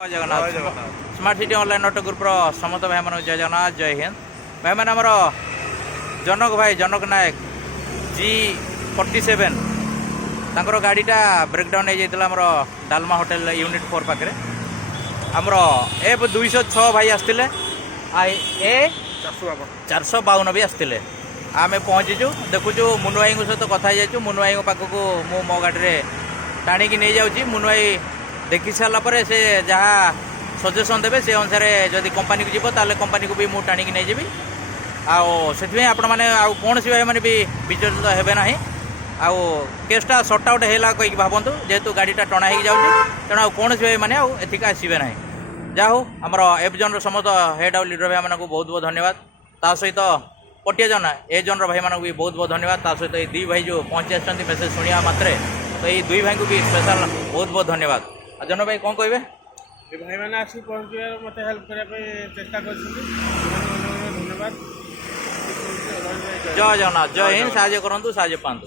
जय Jagannath smart city online auto group समस्त भाई मान जय जगन्नाथ जय हिंद भाई मैंने आमर जनक भाई जनक नायक G47 तांकर गाड़ीटा ब्रेकडाउन हो जाता डालमा होटेल यूनिट 4 पाखे आमर F206 भाई आसते ए 452 भी आसते आम पहुँचीचु देखुचु मुनु भाई सहित कथा जाइए मुनु भाई पाखक मो गाड़ी टाणी नहीं जाऊँगी मुनु भाई देखी सारापर से जहाँ सजेसन देवे से अनुसार जदि कंपनी को जीव ताले कंपनी को भी मुझे टाणिक नहीं जी आउ आपण मैंने कौन सी भाई मैंने भी विचलित हेबे ना आउ केसटा सर्ट आउट है कहीकि भावतु जेहेतु गाड़ीटा टणा हो जाऊँगी तेणु आउ कौन भाई मैंने आथिक आसबे ना जहा हूँ आमर एफजन समस्त हेड आउ लीडर भाई मानक बहुत बहुत धन्यवाद ता सहित पटिया जन ए जन भाई मानक भी बहुत बहुत धन्यवाद ता सहित ये दुई भाई जो पहुँची आसछन्ति मेसेज शुणा मात्रे तो ये दुई भाई को भी स्पेशल बहुत बहुत धन्यवाद जन भाई कौन कहे भाई मैंने आसिक पहुँचे मत हेल्प करने चेष्टा कर धन्यवाद जय जगन्नाथ जय हिंद साहय करूँ साहय पातु।